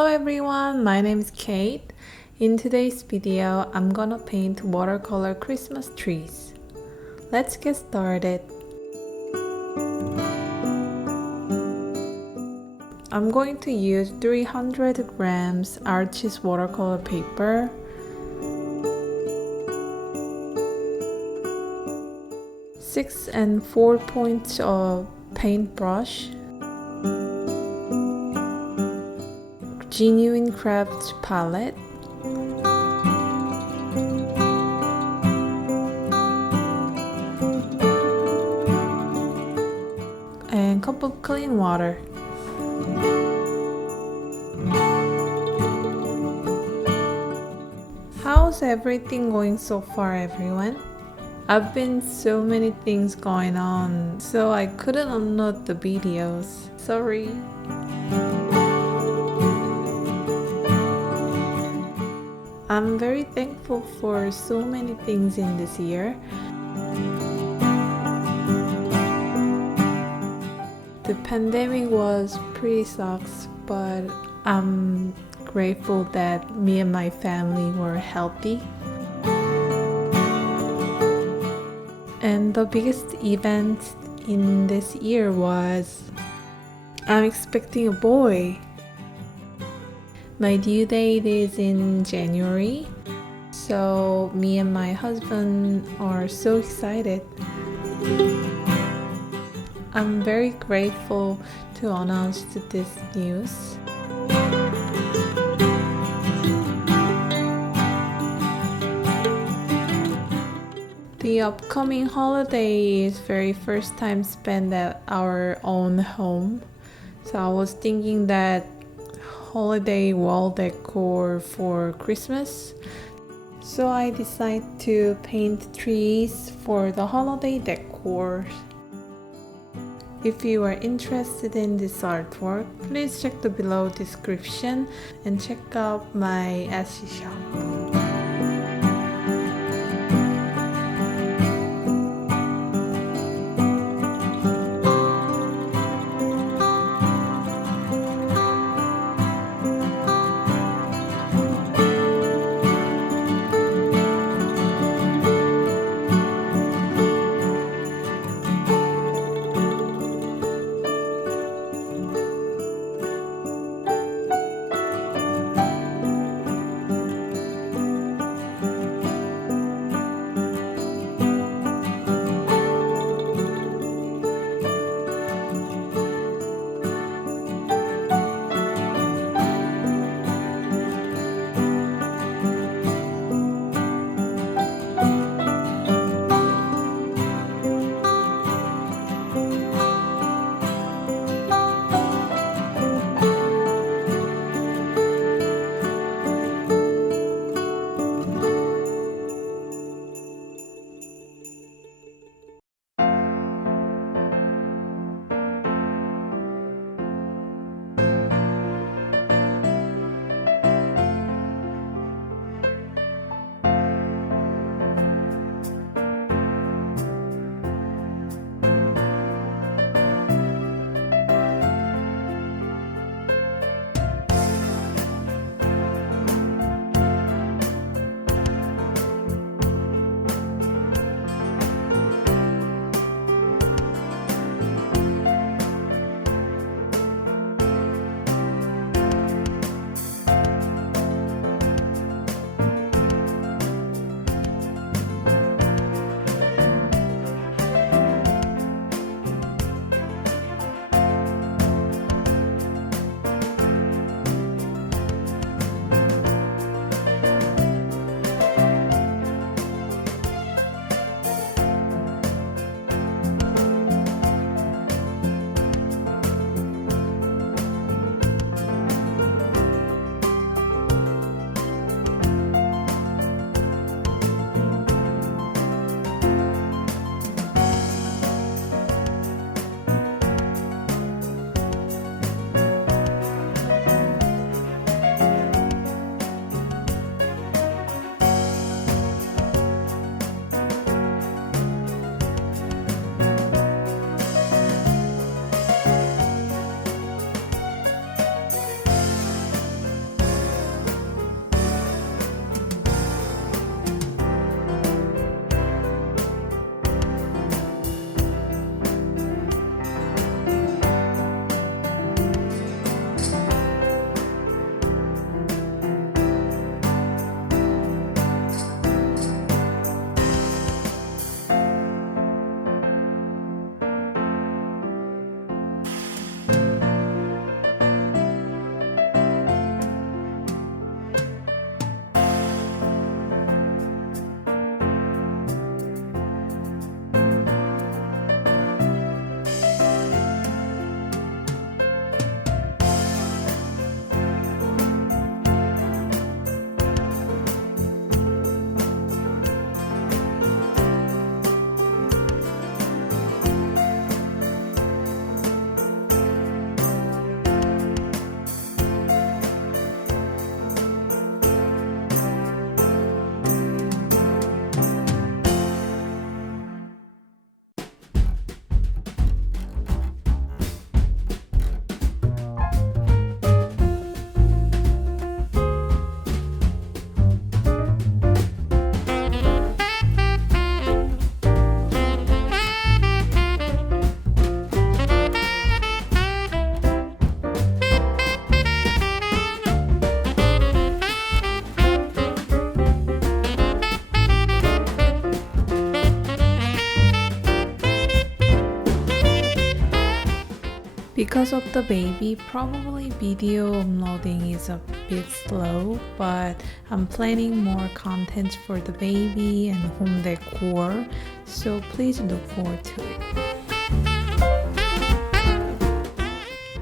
Hello everyone, my name is Kate. In today's video, I'm gonna paint watercolor Christmas trees. Let's get started. I'm going to use 300 grams Artist watercolor paper, 6 and 4 points of paintbrush, GenCrafts palette, and cup of clean water. How's everything going so far, everyone? I've been so many things going on, so I couldn't upload the videos. Sorry. I'm very thankful for so many things in this year. The pandemic was pretty sucks, but I'm grateful that me and my family were healthy. And the biggest event in this year was I'm expecting a boy. My due date is in January, so me and my husband are so excited. I'm very grateful to announce this news. The upcoming holiday is very first time spent at our own home, so I was thinking that holiday wall decor for Christmas. So I decided to paint trees for the holiday decor. If you are interested in this artwork, please check the below description and check out my Etsy shop. Because of the baby, probably video uploading is a bit slow, but I'm planning more content for the baby and home decor, so please look forward to it.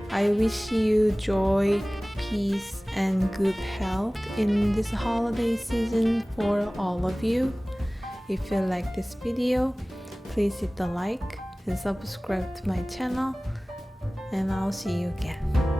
I wish you joy, peace, and good health in this holiday season for all of you. If you like this video, please hit the like and subscribe to my channel, and I'll see you again.